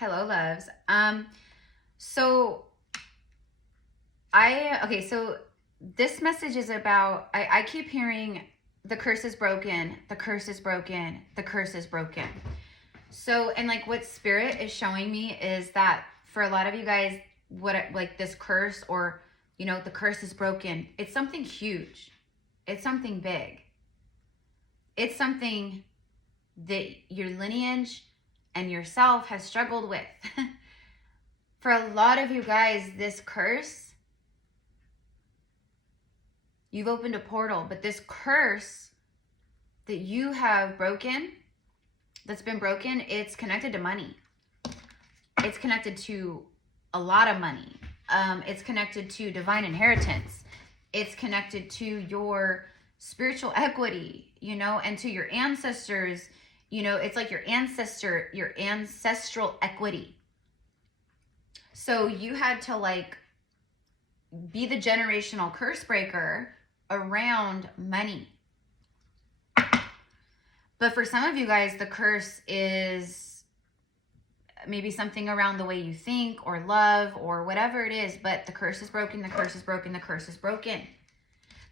Hello, loves. So this message is about, I keep hearing the curse is broken, the curse is broken, the curse is broken. So, and like what spirit is showing me is that for a lot of you guys, like this curse or, the curse is broken. It's something huge. It's something big. It's something that your lineage and yourself has struggled with. For a lot of you guys, this curse, you've opened a portal, but this curse that you have broken, that's been broken, it's connected to money. It's connected to a lot of money. It's connected to divine inheritance. It's connected to your spiritual equity, and to your ancestors. It's like your ancestral equity. So you had to be the generational curse breaker around money. But for some of you guys, the curse is maybe something around the way you think or love or whatever it is, but the curse is broken, the curse is broken, the curse is broken.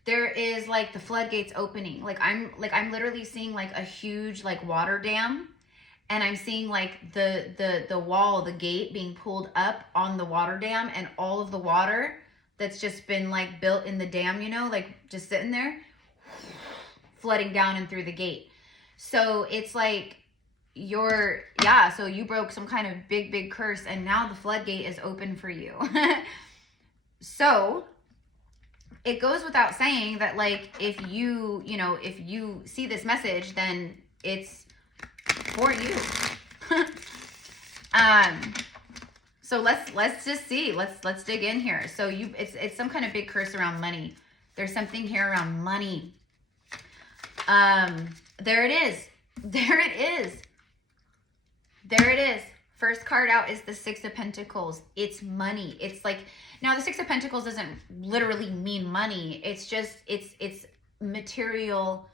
There is the floodgates opening. I'm literally seeing a huge water dam, and I'm seeing the wall, the gate being pulled up on the water dam, and all of the water that's just been built in the dam, just sitting there, flooding down and through the gate. So it's so you broke some kind of big curse, and now the floodgate is open for you. So it goes without saying that if you see this message, then it's for you. So let's just see. Let's dig in here. So it's some kind of big curse around money. There's something here around money. There it is. There it is. There it is. First card out is the Six of Pentacles. It's money. It's now the Six of Pentacles doesn't literally mean money. It's just, it's material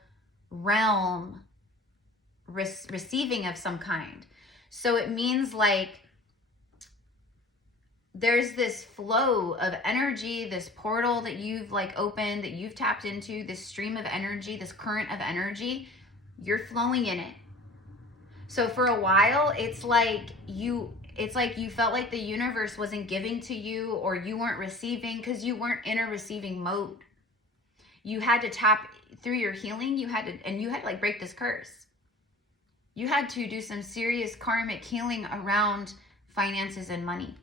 realm receiving of some kind. So it means there's this flow of energy, this portal that you've opened, that you've tapped into, this stream of energy, this current of energy. You're flowing in it. So for a while, it's you felt like the universe wasn't giving to you, or you weren't receiving because you weren't in a receiving mode. You had to tap through your healing. You had to break this curse. You had to do some serious karmic healing around finances and money.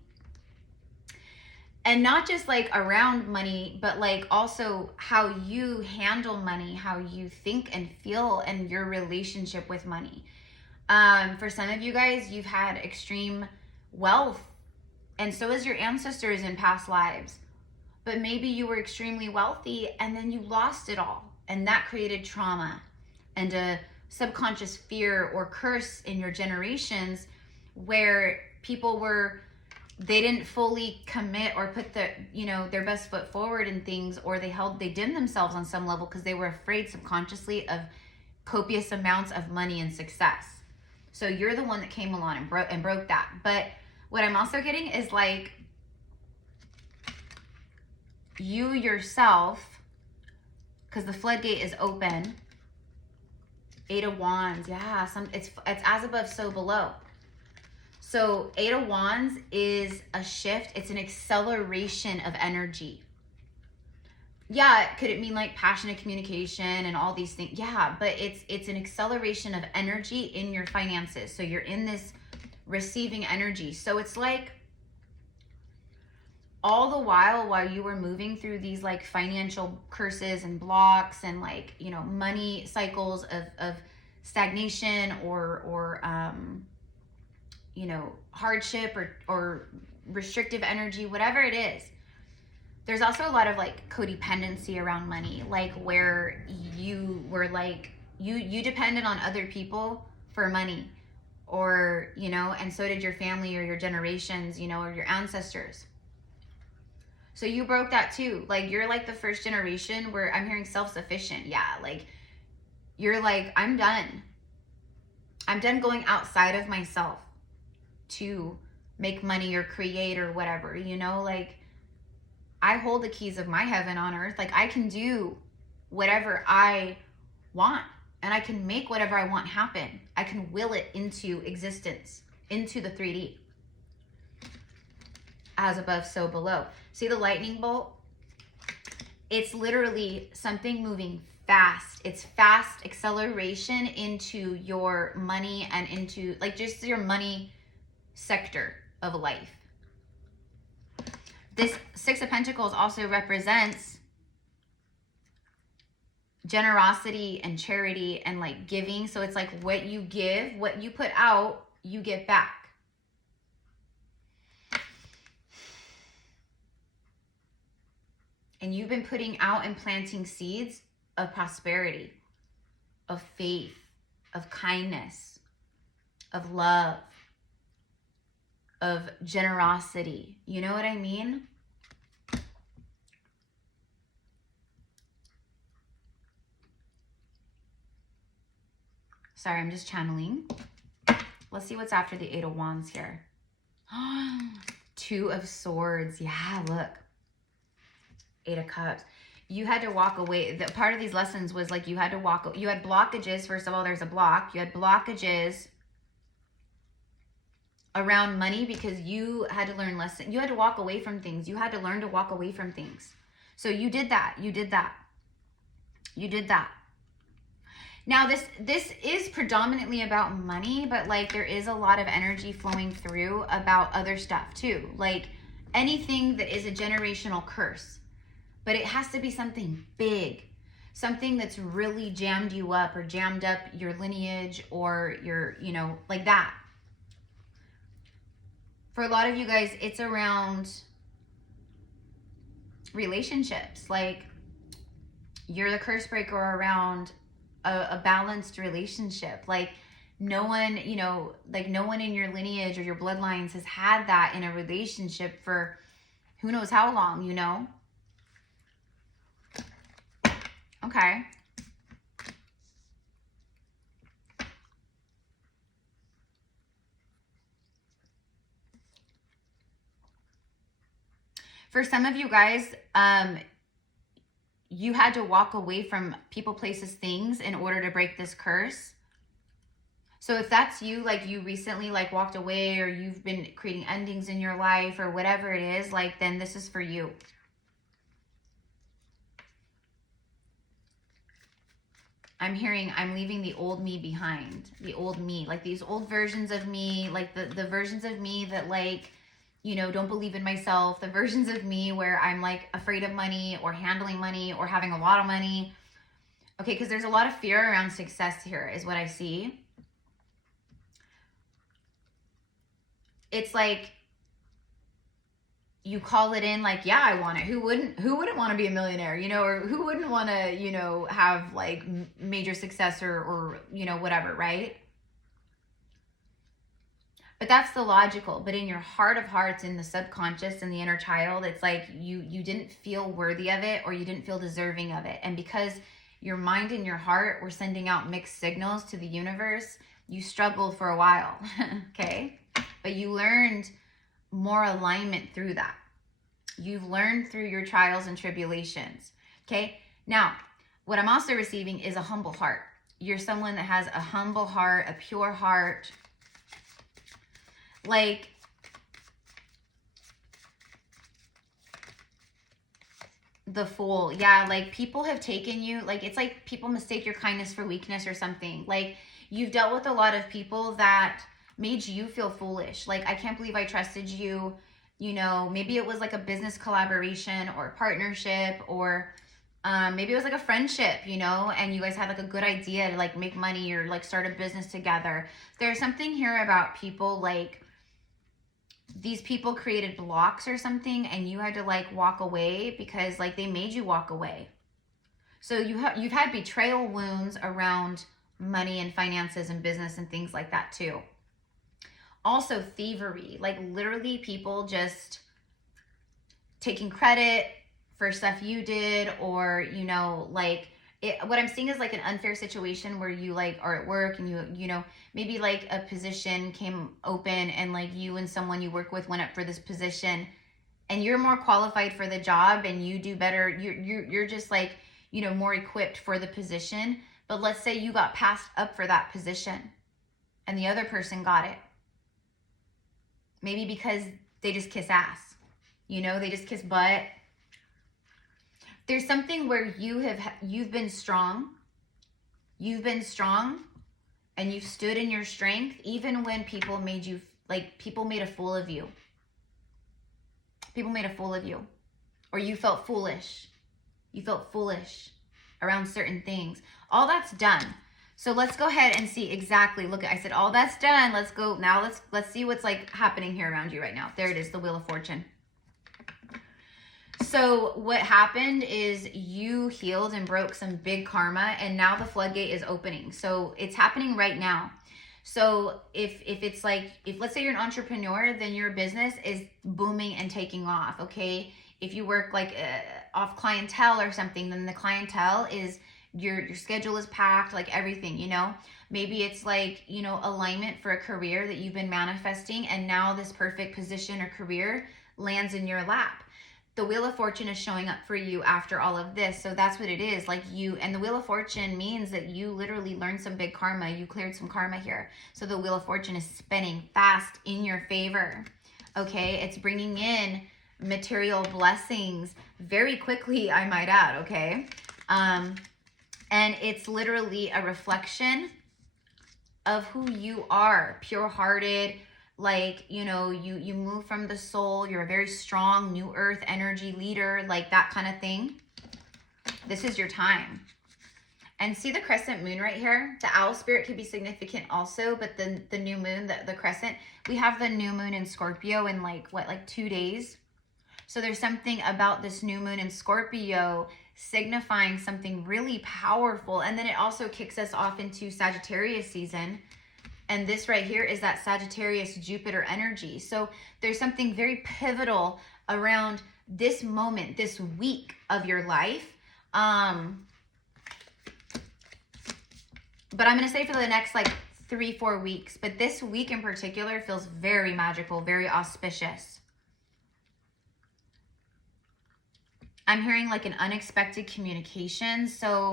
And not just around money, but also how you handle money, how you think and feel, and your relationship with money. For some of you guys, you've had extreme wealth, and so as your ancestors in past lives. But maybe you were extremely wealthy and then you lost it all, and that created trauma and a subconscious fear or curse in your generations, where people they didn't fully commit or put their best foot forward in things, or they dimmed themselves on some level because they were afraid subconsciously of copious amounts of money and success. So you're the one that came along and broke that. But what I'm also getting is you yourself, because the floodgate is open. Eight of Wands, yeah, it's as above, so below. So Eight of Wands is a shift. It's an acceleration of energy. Yeah, could it mean passionate communication and all these things? Yeah, but it's an acceleration of energy in your finances. So you're in this receiving energy. So it's all the while you were moving through these financial curses and blocks and money cycles of stagnation or hardship or restrictive energy, whatever it is. There's also a lot of codependency around money, where you were you depended on other people for money, or and so did your family or your generations, or your ancestors. So you broke that too. You're the first generation where I'm hearing self-sufficient. Yeah, you're I'm done going outside of myself. to make money or create or whatever, you know, like I hold the keys of my heaven on earth. Like I can do whatever I want and I can make whatever I want happen. I can will it into existence, into the 3D. As above, so below. See the lightning bolt? It's literally something moving fast. It's fast acceleration into your money and into like just your money sector of life. This Six of Pentacles also represents generosity and charity and like giving. So it's like what you give, what you put out, you get back. And you've been putting out and planting seeds of prosperity, of faith, of kindness, of love, of generosity. You know what I mean? Sorry, I'm just channeling. Let's see what's after the Eight of Wands here. Two of Swords. Yeah, look. Eight of Cups. You had to walk away. The part of these lessons was like you had to walk. You had blockages. First of all, there's a block. You had blockages around money because you had to learn lessons. You had to walk away from things. You had to learn to walk away from things. So you did that. You did that. You did that. Now this is predominantly about money, but like there is a lot of energy flowing through about other stuff too. Like anything that is a generational curse. But it has to be something big, something that's really jammed you up or jammed up your lineage or your, you know, like that. For a lot of you guys, it's around relationships. Like you're the curse breaker around a balanced relationship. Like no one, you know, like no one in your lineage or your bloodlines has had that in a relationship for who knows how long, you know? Okay. For some of you guys, you had to walk away from people, places, things in order to break this curse. So if that's you, like you recently like walked away or you've been creating endings in your life or whatever it is, like then this is for you. I'm hearing I'm leaving the old me behind, the old me, like these old versions of me, like the versions of me that like, you know, don't believe in myself, the versions of me where I'm like afraid of money or handling money or having a lot of money. Okay, because there's a lot of fear around success here is what I see. It's like you call it in like, yeah, I want it. Who wouldn't want to be a millionaire, you know, or who wouldn't want to, you know, have like major success or, you know, whatever, right? But that's the logical. But in your heart of hearts, in the subconscious, in the inner child, it's like you didn't feel worthy of it or you didn't feel deserving of it. And because your mind and your heart were sending out mixed signals to the universe, you struggled for a while, okay? But you learned more alignment through that. You've learned through your trials and tribulations, okay? Now, what I'm also receiving is a humble heart. You're someone that has a humble heart, a pure heart. Like, the Fool. Yeah, like people have taken you, like it's like people mistake your kindness for weakness or something. Like you've dealt with a lot of people that made you feel foolish. Like, I can't believe I trusted you. You know, maybe it was like a business collaboration or partnership, or maybe it was like a friendship, you know, and you guys had like a good idea to like make money or like start a business together. There's something here about people, like these people created blocks or something and you had to like walk away because like they made you walk away. So you've had betrayal wounds around money and finances and business and things like that too. Also thievery, like literally people just taking credit for stuff you did, or, you know, like what I'm seeing is like an unfair situation where you like are at work and you know, maybe like a position came open and like you and someone you work with went up for this position and you're more qualified for the job and you do better. You're just like, you know, more equipped for the position. But let's say you got passed up for that position and the other person got it. Maybe because they just kiss ass, you know, they just kiss butt. There's something where you've been strong. You've been strong and you've stood in your strength even when people made you, like people made a fool of you. People made a fool of you. Or you felt foolish. You felt foolish around certain things. All that's done. So let's go ahead and see exactly. Look, I said all that's done. Let's go now. Let's see what's like happening here around you right now. There it is, the Wheel of Fortune. So what happened is you healed and broke some big karma and now the floodgate is opening. So it's happening right now. So if it's like, if let's say you're an entrepreneur, then your business is booming and taking off, okay? If you work like off clientele or something, then the clientele is, your schedule is packed, like everything, you know? Maybe it's like, you know, alignment for a career that you've been manifesting and now this perfect position or career lands in your lap. The Wheel of Fortune is showing up for you after all of this. So that's what it is. Like you, and the Wheel of Fortune means that you literally learned some big karma. You cleared some karma here. So the Wheel of Fortune is spinning fast in your favor. Okay. It's bringing in material blessings very quickly, I might add. Okay. And it's literally a reflection of who you are, pure-hearted. Like, you know, you move from the soul. You're a very strong new earth energy leader, like that kind of thing. This is your time. And see the crescent moon right here? The owl spirit could be significant also, but the new moon, the crescent, we have the new moon in Scorpio in like, what, like 2 days? So there's something about this new moon in Scorpio signifying something really powerful. And then it also kicks us off into Sagittarius season. And this right here is that Sagittarius Jupiter energy. So there's something very pivotal around this moment, this week of your life. But I'm going to say for the next like 3-4 weeks. But this week in particular feels very magical, very auspicious. I'm hearing like an unexpected communication. So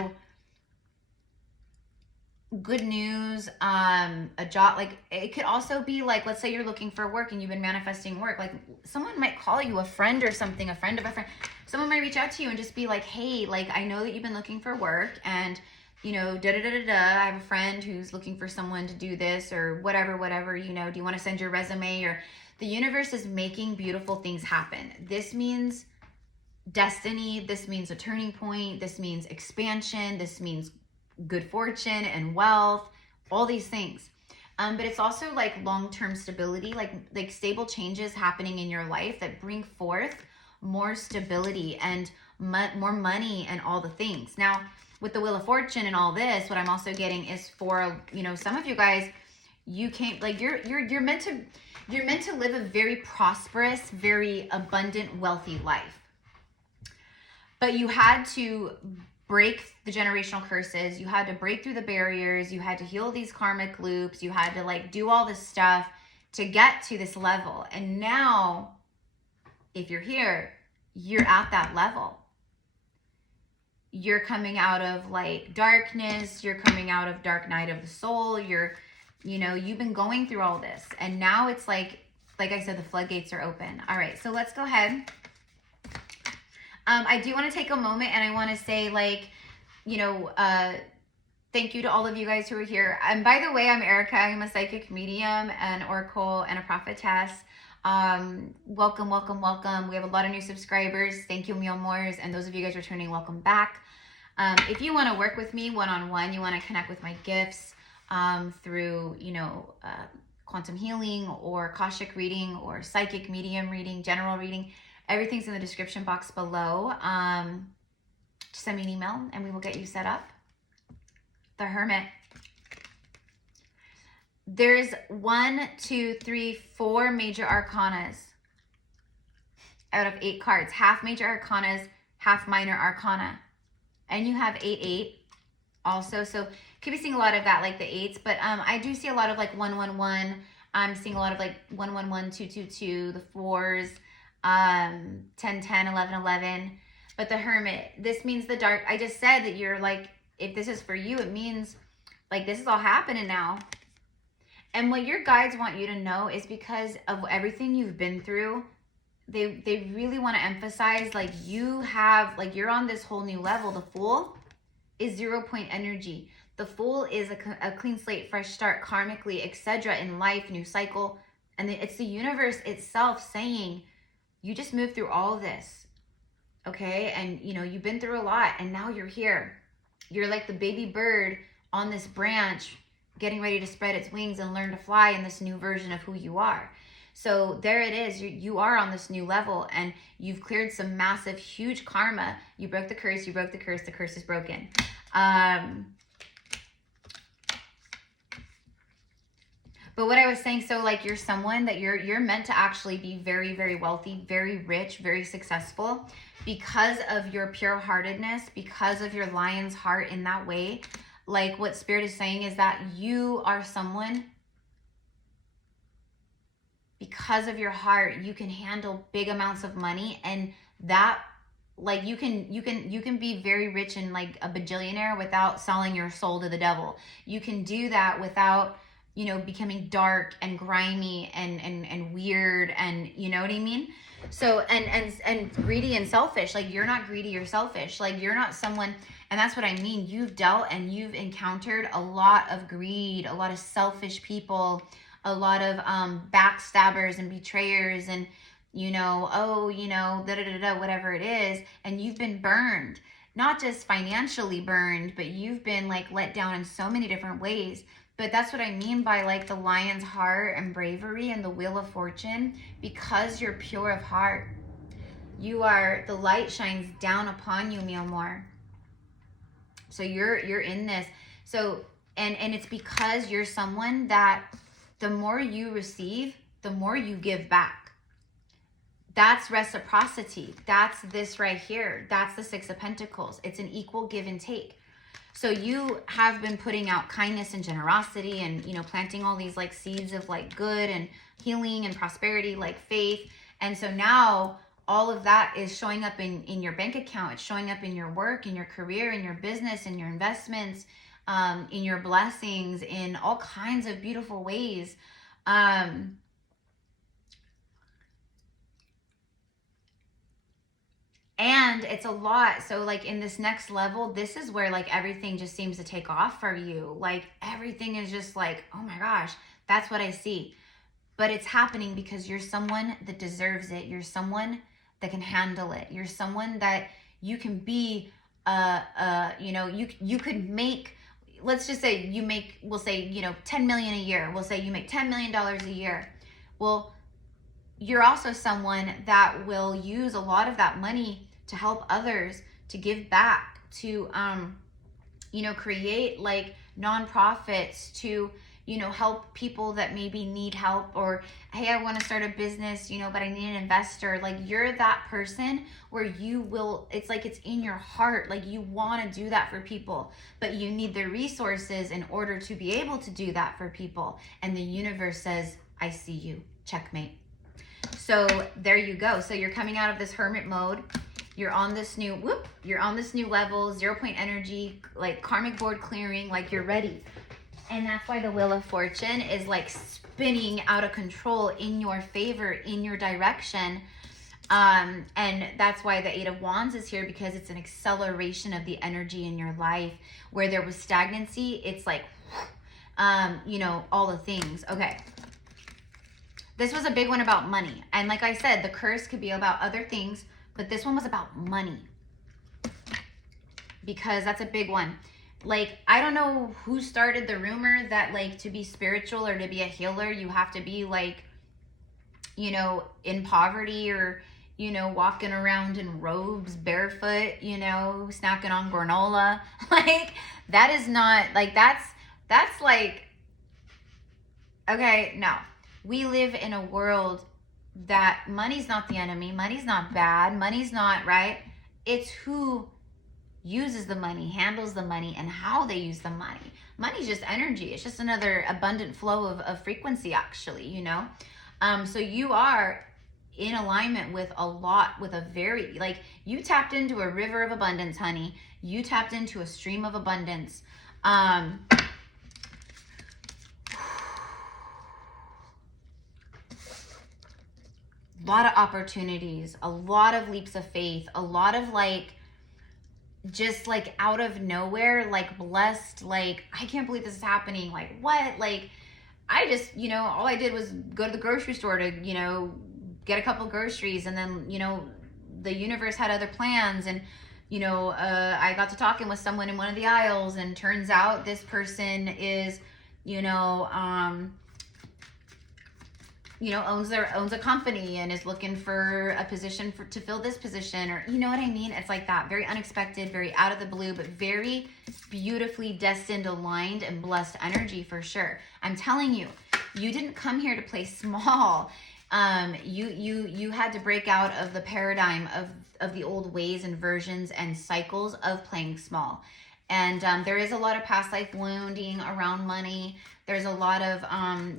good news, a job, like it could also be like, let's say you're looking for work and you've been manifesting work, like someone might call you, a friend or something, a friend of a friend, someone might reach out to you and just be like, hey, like I know that you've been looking for work and you know, I have a friend who's looking for someone to do this or whatever, you know, do you want to send your resume? Or the universe is making beautiful things happen. This means destiny. This means a turning point. This means expansion. This means good fortune and wealth, all these things. But it's also like long-term stability, like stable changes happening in your life that bring forth more stability and more money and all the things. Now, with the Wheel of Fortune and all this, what I'm also getting is for, you know, some of you guys, you can't, like you're meant to live a very prosperous, very abundant, wealthy life. But you had to break the generational curses. You had to break through the barriers. You had to heal these karmic loops. You had to like do all this stuff to get to this level. And now, if you're here, you're at that level. You're coming out of like darkness. You're coming out of dark night of the soul. You know, you've been going through all this. And now it's like I said, the floodgates are open. All right, so let's go ahead. I do want to take a moment and I want to say, like, you know, thank you to all of you guys who are here. And by the way, I'm Erica. I'm a psychic medium, an oracle, and a prophetess. Welcome, welcome, welcome. We have a lot of new subscribers. Thank you, mi amors. And those of you guys returning, welcome back. If you want to work with me one-on-one, you want to connect with my gifts through, you know, quantum healing or Akashic reading or psychic medium reading, general reading, everything's in the description box below. Just send me an email and we will get you set up. The Hermit. There's 1, 2, 3, 4 major arcanas out of 8 cards. Half major arcanas, half minor arcana. And you have 8-8 also. So could be seeing a lot of that, like the 8s. But I do see a lot of like 1-1-1. I'm seeing a lot of like 1-1-1, 2-2-2, the 4s, 10-10, 11-11. But the Hermit, this means the dark. I just said that you're like, if this is for you, it means like this is all happening now. And what your guides want you to know is because of everything you've been through, they really want to emphasize like you have, like you're on this whole new level. The Fool is 0-point energy. The Fool is a clean slate, fresh start, karmically, etc. in life, new cycle. And it's the universe itself saying, you just moved through all of this, okay? And you know, you've been through a lot and now you're here. You're like the baby bird on this branch, getting ready to spread its wings and learn to fly in this new version of who you are. So there it is. You are on this new level and you've cleared some massive, huge karma. You broke the curse. You broke the curse. The curse is broken. But what I was saying, so like you're someone that you're meant to actually be very, very wealthy, very rich, very successful because of your pure-heartedness, because of your lion's heart in that way. Like what Spirit is saying is that you are someone, because of your heart, you can handle big amounts of money, and that like you can be very rich and like a bajillionaire without selling your soul to the devil. You can do that without, you know, becoming dark and grimy and weird, and you know what I mean? So and greedy and selfish. Like you're not greedy or selfish. Like you're not someone, and that's what I mean. You've dealt and you've encountered a lot of greed, a lot of selfish people, a lot of backstabbers and betrayers, and you know, oh, you know, whatever it is, and you've been burned. Not just financially burned, but you've been like let down in so many different ways. But that's what I mean by like the lion's heart and bravery and the wheel of fortune, because you're pure of heart. You are, the light shines down upon you, mi amor. So you're in this. So, and it's because you're someone that the more you receive, the more you give back. That's reciprocity. That's this right here. That's the 6 of Pentacles. It's an equal give and take. So you have been putting out kindness and generosity and, you know, planting all these like seeds of like good and healing and prosperity, like faith. And so now all of that is showing up in your bank account. It's showing up in your work, in your career, in your business, in your investments, in your blessings, in all kinds of beautiful ways. And it's a lot. So like in this next level, this is where like everything just seems to take off for you. Like everything is just like, oh my gosh, that's what I see. But it's happening because you're someone that deserves it. You're someone that can handle it. You're someone that you can be, you know, you could make, let's just say you make, we'll say, you know, 10 million a year. We'll say you make $10 million a year. Well, you're also someone that will use a lot of that money to help others, to give back, to, you know, create like nonprofits, to, you know, help people that maybe need help, or, hey, I want to start a business, you know, but I need an investor. Like you're that person where you will, it's like it's in your heart. Like you want to do that for people, but you need the resources in order to be able to do that for people. And the universe says, I see you. Checkmate. So there you go. So you're coming out of this hermit mode. You're on this new, you're on this new level, 0-point energy, like karmic board clearing, like you're ready. And that's why the wheel of fortune is like spinning out of control in your favor, in your direction. And that's why the 8 of Wands is here, because it's an acceleration of the energy in your life. Where there was stagnancy, it's like, you know, all the things. Okay. This was a big one about money. And like I said, the curse could be about other things, but this one was about money. Because that's a big one. Like, I don't know who started the rumor that like to be spiritual or to be a healer, you have to be like, you know, in poverty, or, you know, walking around in robes, barefoot, you know, snacking on granola. Like, that is not, like, that's like, okay, no. We live in a world that money's not the enemy. Money's not bad. Money's not, right? It's who uses the money, handles the money, and how they use the money. Money's just energy. It's just another abundant flow of frequency, actually, you know? So you are in alignment with a very, like, you tapped into a river of abundance, honey. You tapped into a stream of abundance. A lot of opportunities, a lot of leaps of faith, a lot of like, just like out of nowhere, like blessed, like, I can't believe this is happening. Like, what? Like, I just, you know, all I did was go to the grocery store to, you know, get a couple groceries, and then, you know, the universe had other plans, and, you know, I got to talking with someone in one of the aisles, and turns out this person is, you know, owns a company and is looking for a position to fill this position, or, you know what I mean? It's like that, very unexpected, very out of the blue, but very beautifully destined, aligned, and blessed energy for sure. I'm telling you, you didn't come here to play small. You had to break out of the paradigm of the old ways and versions and cycles of playing small. And there is a lot of past life wounding around money. There's a lot of,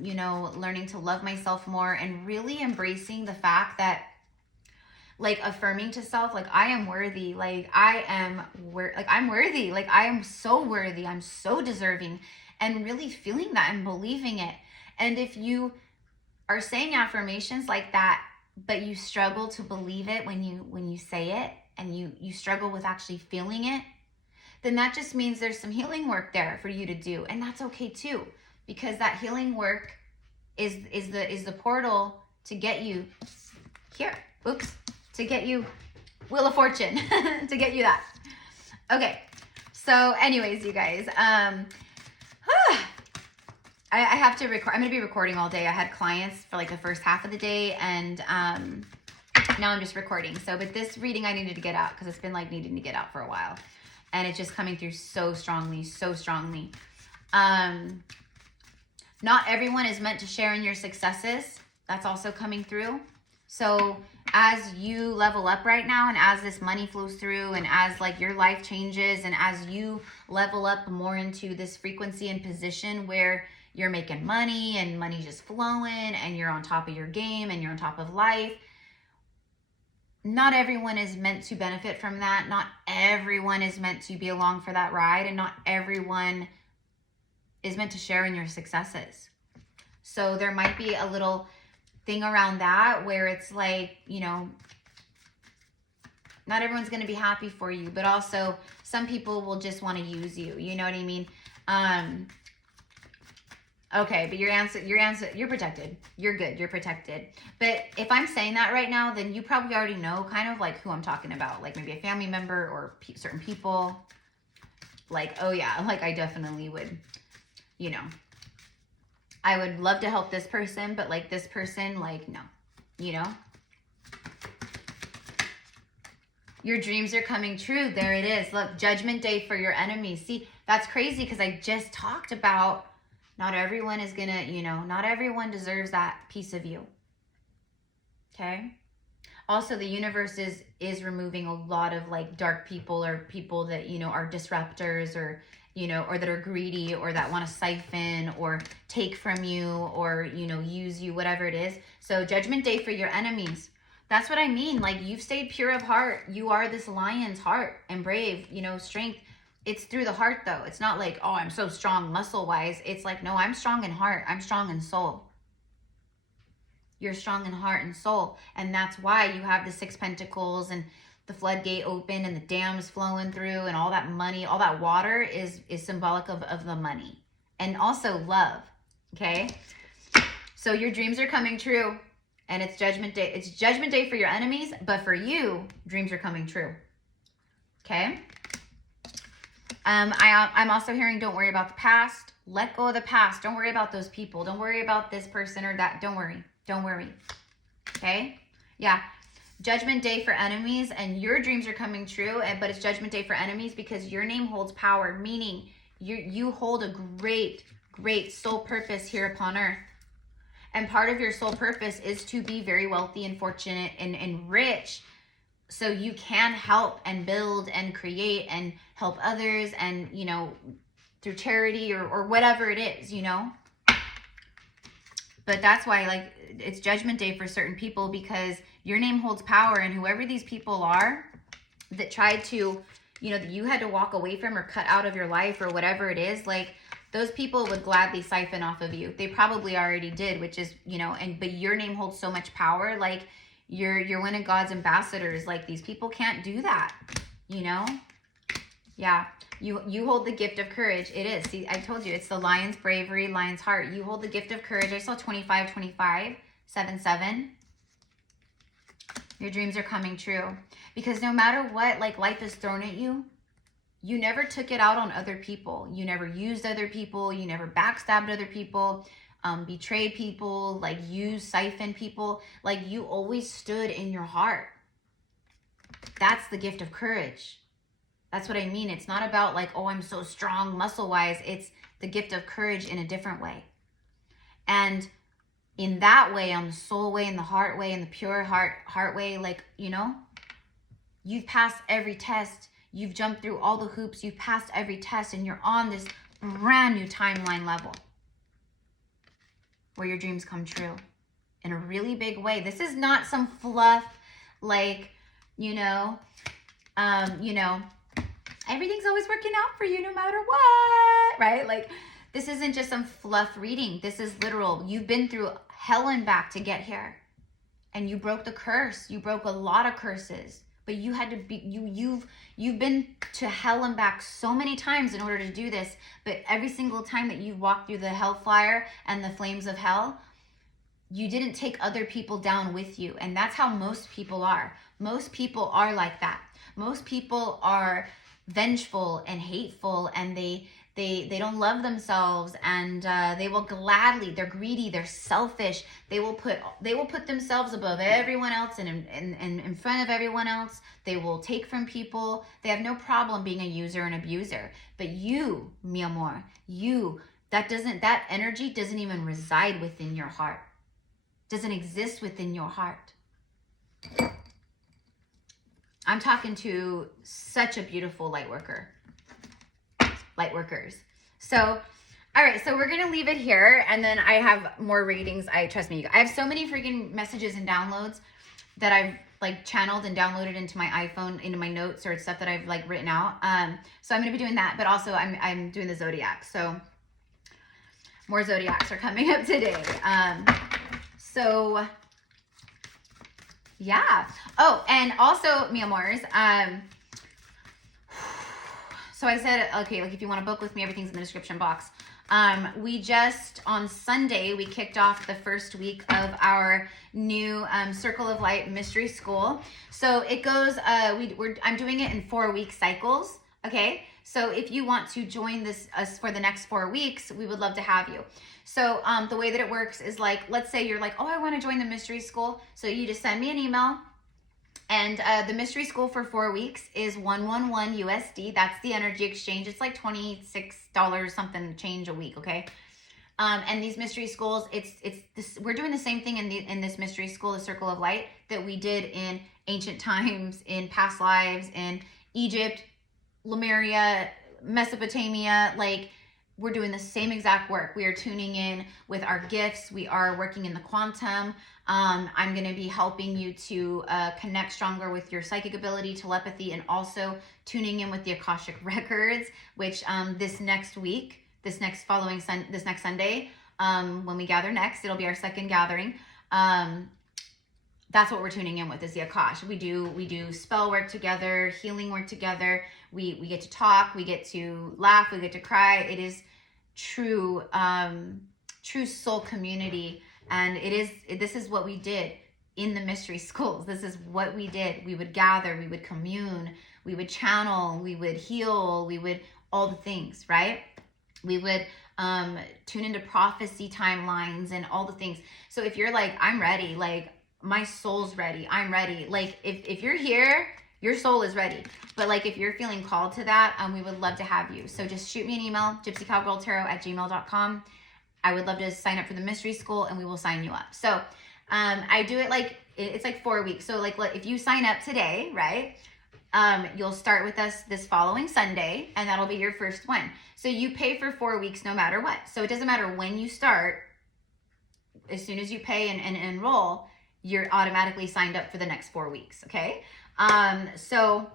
you know, learning to love myself more, and really embracing the fact that, like, affirming to self, like, I am worthy. Like, I'm worthy. Like, I am so worthy. I'm so deserving, and really feeling that and believing it. And if you are saying affirmations like that, but you struggle to believe it when you say it, and you struggle with actually feeling it, then that just means there's some healing work there for you to do. And that's okay too, because that healing work is the portal to get you here. Oops. To get you Wheel of Fortune, to get you that. Okay. So anyways, you guys, I have to record. I'm going to be recording all day. I had clients for like the first half of the day, and now I'm just recording. So, but this reading I needed to get out because it's been like needing to get out for a while. And it's just coming through so strongly, so strongly. Not everyone is meant to share in your successes. That's also coming through. So as you level up right now, and as this money flows through, and as like your life changes, and as you level up more into this frequency and position where you're making money, and money's just flowing, and you're on top of your game, and you're on top of life, not everyone is meant to benefit from that. Not everyone is meant to be along for that ride, and not everyone is meant to share in your successes. So there might be a little thing around that where it's like, you know, not everyone's going to be happy for you, but also some people will just want to use you. You know what I mean? Okay, but your answer, you're protected. You're good. You're protected. But if I'm saying that right now, then you probably already know kind of like who I'm talking about, like maybe a family member or certain people. Like, oh yeah, like I definitely would, you know, I would love to help this person, but like this person, like, no, you know? Your dreams are coming true. There it is. Look, judgment day for your enemies. See, that's crazy because I just talked about not everyone is gonna, you know, not everyone deserves that piece of you. Okay? Also, the universe is removing a lot of like dark people, or people that, you know, are disruptors, or, you know, or that are greedy, or that want to siphon or take from you, or, you know, use you, whatever it is. So judgment day for your enemies. That's what I mean. Like, you've stayed pure of heart. You are this lion's heart and brave, you know, strength. It's through the heart though. It's not like, oh, I'm so strong muscle wise. It's like, no, I'm strong in heart. I'm strong in soul. You're strong in heart and soul. And that's why you have the 6 pentacles and the floodgate open and the dams flowing through, and all that money, all that water is symbolic of the money, and also love. Okay. So your dreams are coming true, and it's judgment day. It's judgment day for your enemies, but for you, dreams are coming true. Okay. I'm also hearing, don't worry about the past. Let go of the past. Don't worry about those people. Don't worry about this person or that. Don't worry. Don't worry. Okay? Yeah. Judgment day for enemies, and your dreams are coming true, but it's judgment day for enemies because your name holds power, meaning you hold a great, great soul purpose here upon earth. And part of your soul purpose is to be very wealthy and fortunate and rich so you can help and build and create and help others, and, you know, through charity or whatever it is, you know. But that's why, like, it's judgment day for certain people, because your name holds power, and whoever these people are that tried to, you know, that you had to walk away from or cut out of your life or whatever it is, like, those people would gladly siphon off of you. They probably already did, which is, you know, but your name holds so much power. Like, you're one of God's ambassadors. Like, these people can't do that, you know? Yeah. You hold the gift of courage. It is. See, I told you, it's the lion's bravery, lion's heart. You hold the gift of courage. I saw 25, 25, 7, 7. Your dreams are coming true. Because no matter what, like, life is thrown at you, you never took it out on other people. You never used other people. You never backstabbed other people, betrayed people, like, siphoned people. Like, you always stood in your heart. That's the gift of courage. That's what I mean. It's not about, like, oh, I'm so strong muscle-wise. It's the gift of courage in a different way. And in that way, on the soul way, in the heart way, in the pure heart way, like, you know, you've passed every test. You've jumped through all the hoops. You've passed every test, and you're on this brand new timeline level where your dreams come true in a really big way. This is not some fluff, like, you know, everything's always working out for you no matter what, right? Like, this isn't just some fluff reading. This is literal. You've been through hell and back to get here, and you broke the curse. You broke a lot of curses, but you had to be, you've been to hell and back so many times in order to do this. But every single time that you've walked through the hellfire and the flames of hell, you didn't take other people down with you. And that's how most people are. Most people are like that. Most people are vengeful and hateful, and they don't love themselves, and they will gladly, they're greedy, they're selfish, they will put themselves above everyone else and in front of everyone else. They will take from people. They have no problem being a user and abuser. But you, mi amor, that energy doesn't even reside within your heart, doesn't exist within your heart. I'm talking to such a beautiful light workers. So, all right, so we're going to leave it here, and then I have more readings. Trust me, I have so many freaking messages and downloads that I've, like, channeled and downloaded into my iPhone, into my notes, or stuff that I've, like, written out. So I'm going to be doing that, but also I'm doing the Zodiac. So more Zodiacs are coming up today. So yeah. Oh, and also, mi amors, so I said, okay, like, if you want to book with me, everything's in the description box. We just, on Sunday, we kicked off the first week of our new Circle of Light Mystery School. So it goes, I'm doing it in 4-week cycles, okay? So if you want to join us for the next 4 weeks, we would love to have you. So the way that it works is, like, let's say you're like, oh, I want to join the mystery school. So you just send me an email, and the mystery school for 4 weeks is $111 USD. That's the energy exchange. It's like $26 something change a week, okay? And these mystery schools, we're doing the same thing in this mystery school, the Circle of Light, that we did in ancient times, in past lives, in Egypt, Lemuria, Mesopotamia. Like, we're doing the same exact work. We are tuning in with our gifts. We are working in the quantum. I'm going to be helping you to connect stronger with your psychic ability, telepathy, and also tuning in with the Akashic records, which this next Sunday, when we gather next, it'll be our second gathering. That's what we're tuning in with, is the Akash. We do spell work together, healing work together. We get to talk, we get to laugh, we get to cry. It is true soul community. And this is what we did in the mystery schools. This is what we did. We would gather, we would commune, we would channel, we would heal, we would all the things, right? We would tune into prophecy timelines and all the things. So if you're like, I'm ready, like, my soul's ready, I'm ready. Like, if you're here, your soul is ready. But, like, if you're feeling called to that, we would love to have you. So just shoot me an email, gypsycowgirltarot@gmail.com. I would love to sign up for the mystery school, and we will sign you up. So I do it, like, it's like 4 weeks. So like, if you sign up today, right? You'll start with us this following Sunday, and that'll be your first one. So you pay for 4 weeks no matter what. So it doesn't matter when you start. As soon as you pay and enroll, you're automatically signed up for the next 4 weeks. Okay. So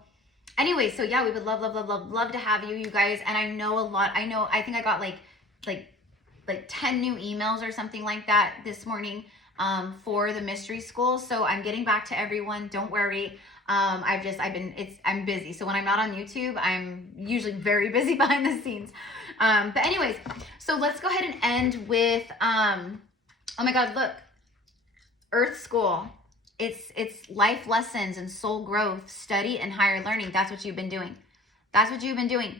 anyway, so yeah, we would love to have you guys. And I know I think I got like 10 new emails or something like that this morning, for the mystery school. So I'm getting back to everyone. Don't worry. I'm busy. So when I'm not on YouTube, I'm usually very busy behind the scenes. But anyways, so let's go ahead and end with, oh my God, look, Earth School. It's life lessons and soul growth, study and higher learning. That's what you've been doing. That's what you've been doing.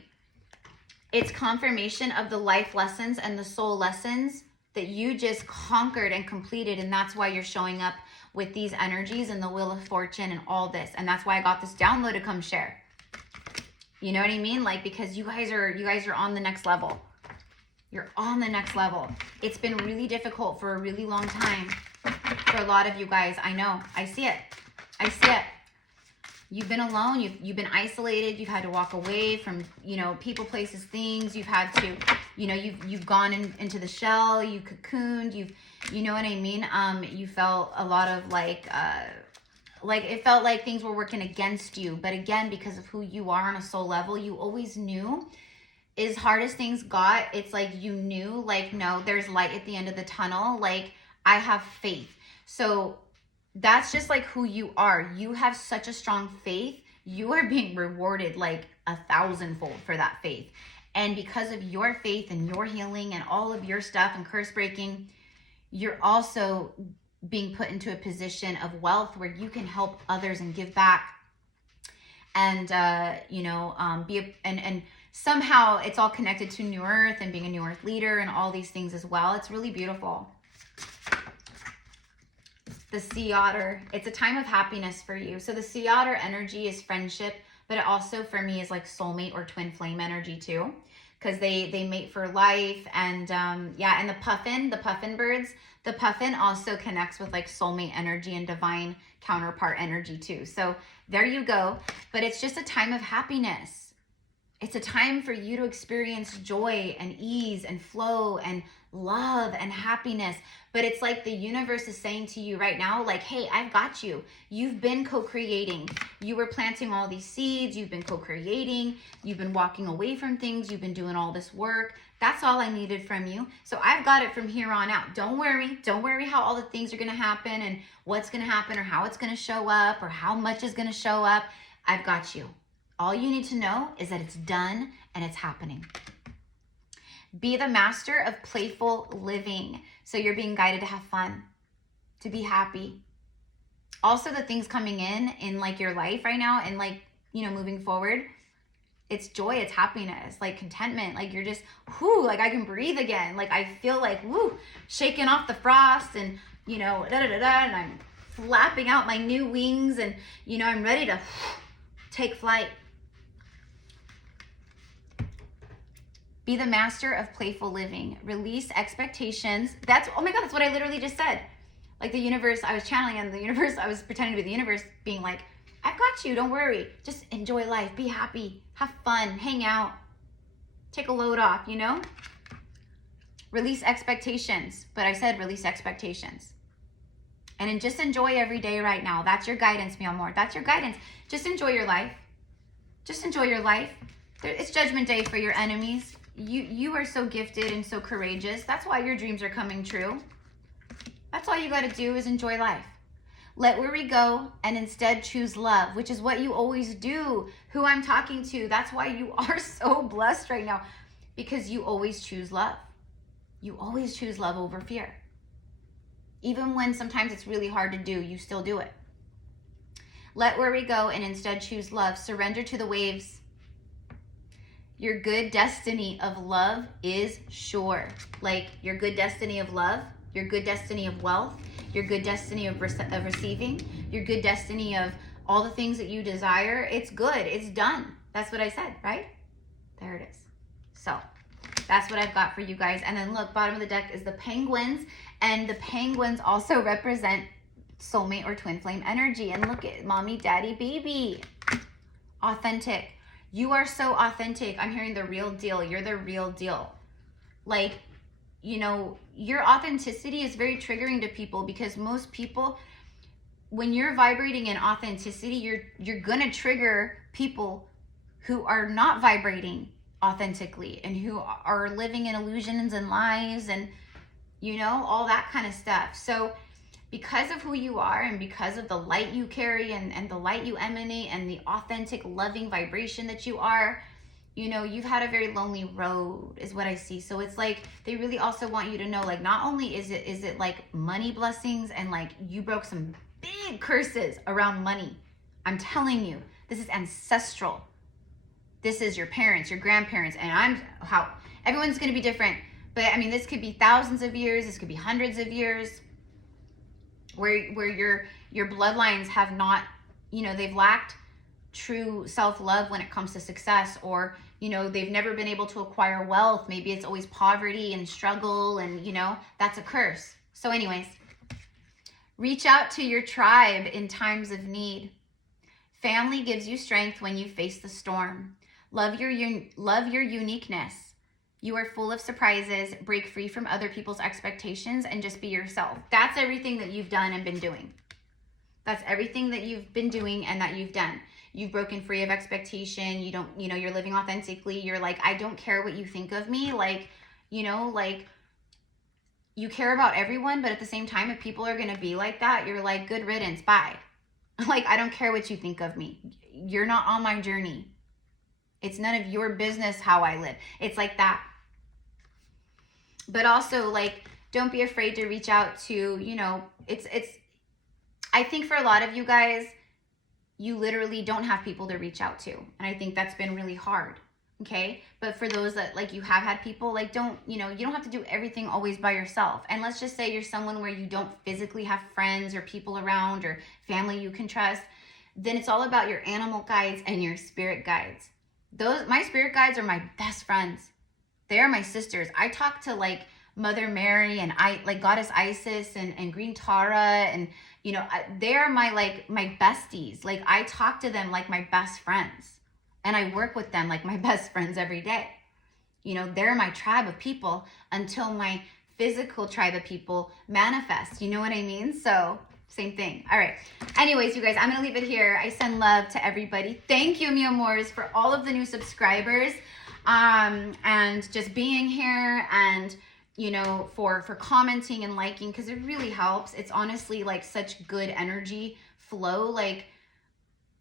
It's confirmation of the life lessons and the soul lessons that you just conquered and completed. And that's why you're showing up with these energies and the Wheel of Fortune and all this. And that's why I got this download to come share. You know what I mean? Like, because you guys are on the next level. You're on the next level. It's been really difficult for a really long time for a lot of you guys. I know. I see it. I see it. You've been alone. You've been isolated. You've had to walk away from, people, places, things. You've had to, you've gone into the shell. You cocooned. You know what I mean? You felt a lot of like it felt like things were working against you. But again, because of who you are on a soul level, you always knew. As hard as things got, it's like you knew, like, no, there's light at the end of the tunnel. Like, I have faith. So that's just like who you are. You have such a strong faith. You are being rewarded like 1,000-fold for that faith. And because of your faith and your healing and all of your stuff and curse breaking, you're also being put into a position of wealth where you can help others and give back. And, and somehow it's all connected to New Earth and being a New Earth leader and all these things as well. It's really beautiful. The Sea Otter, it's a time of happiness for you. So the Sea Otter energy is friendship, but it also for me is like soulmate or twin flame energy too, because they mate for life. And and the puffin birds, the puffin also connects with like soulmate energy and divine counterpart energy too. So there you go. But it's just a time of happiness. It's a time for you to experience joy and ease and flow and love and happiness. But it's like the universe is saying to you right now, like, hey, I've got you. You've been co-creating. You were planting all these seeds. You've been co-creating. You've been walking away from things. You've been doing all this work. That's all I needed from you. So I've got it from here on out. Don't worry. Don't worry how all the things are going to happen and what's going to happen or how it's going to show up or how much is going to show up. I've got you. All you need to know is that it's done and it's happening. Be the master of playful living. So you're being guided to have fun, to be happy. Also, the things coming in like your life right now and like, moving forward, it's joy, it's happiness, like contentment. Like you're just, like I can breathe again. Like I feel like, shaking off the frost and, and I'm flapping out my new wings and, I'm ready to take flight. Be the master of playful living. Release expectations. Oh my God, that's what I literally just said. Like the universe, I was channeling and the universe, I was pretending to be the universe being like, I've got you, don't worry. Just enjoy life, be happy, have fun, hang out, take a load off, Release expectations. But I said release expectations. And just enjoy every day right now. That's your guidance, mi amor. That's your guidance. Just enjoy your life. Just enjoy your life. It's Judgment Day for your enemies. You are so gifted and so courageous. That's why your dreams are coming true. That's all you got to do is enjoy life. Let worry go and instead choose love, which is what you always do. Who I'm talking to, that's why you are so blessed right now, because you always choose love. You always choose love over fear. Even when sometimes it's really hard to do, you still do it. Let worry go and instead choose love. Surrender to the waves. Your good destiny of love is sure. Like your good destiny of love, your good destiny of wealth, your good destiny of receiving, your good destiny of all the things that you desire. It's good. It's done. That's what I said, right? There it is. So that's what I've got for you guys. And then look, bottom of the deck is the penguins. And the penguins also represent soulmate or twin flame energy. And look at mommy, daddy, baby. Authentic. You are so authentic. I'm hearing the real deal. You're the real deal. Like, you know, your authenticity is very triggering to people, because most people, when you're vibrating in authenticity, you're gonna trigger people who are not vibrating authentically and who are living in illusions and lies and, you know, all that kind of stuff. So because of who you are and because of the light you carry and the light you emanate and the authentic, loving vibration that you are, you know, you've had a very lonely road is what I see. So it's like they really also want you to know, like, not only is it like money blessings and like you broke some big curses around money. I'm telling you, this is ancestral. This is your parents, your grandparents, and everyone's going to be different. But I mean, this could be thousands of years. This could be hundreds of years where your bloodlines have not, you know, they've lacked true self-love when it comes to success, or, you know, they've never been able to acquire wealth. Maybe it's always poverty and struggle, and, you know, that's a curse. So anyways, reach out to your tribe in times of need. Family gives you strength when you face the storm. Love your uniqueness. You are full of surprises. Break free from other people's expectations and just be yourself. That's everything that you've done and been doing. That's everything that you've been doing and that you've done. You've broken free of expectation. You don't, you know, you're living authentically. You're like, I don't care what you think of me. Like, you know, like, you care about everyone, but at the same time, if people are going to be like that, you're like, good riddance, bye. Like, I don't care what you think of me. You're not on my journey. It's none of your business how I live. It's like that. But also, like, don't be afraid to reach out to, you know, I think for a lot of you guys, you literally don't have people to reach out to. And I think that's been really hard. Okay. But for those that, like, you have had people, like, don't, you know, you don't have to do everything always by yourself. And let's just say you're someone where you don't physically have friends or people around or family you can trust. Then it's all about your animal guides and your spirit guides. My spirit guides are my best friends. They're my sisters. I talk to, like, Mother Mary and like Goddess Isis and Green Tara, and, you know, they're my besties. Like, I talk to them like my best friends, and I work with them like my best friends every day. You know, they're my tribe of people until my physical tribe of people manifest. You know what I mean? So same thing. All right. Anyways, you guys, I'm going to leave it here. I send love to everybody. Thank you, mi amores, for all of the new subscribers, and just being here, and, you know, for commenting and liking, because it really helps. It's honestly like such good energy flow. Like,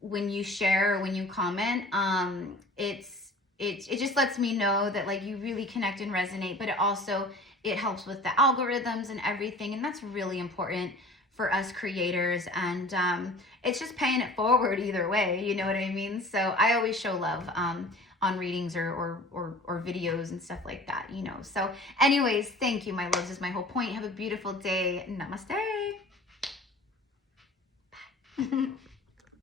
when you share or when you comment, it just lets me know that, like, you really connect and resonate, but it helps with the algorithms and everything. And that's really important for us creators. And it's just paying it forward either way. You know what I mean? So I always show love on readings or videos and stuff like that, you know. So anyways, thank you, my loves, is my whole point. Have a beautiful day. Namaste. Bye.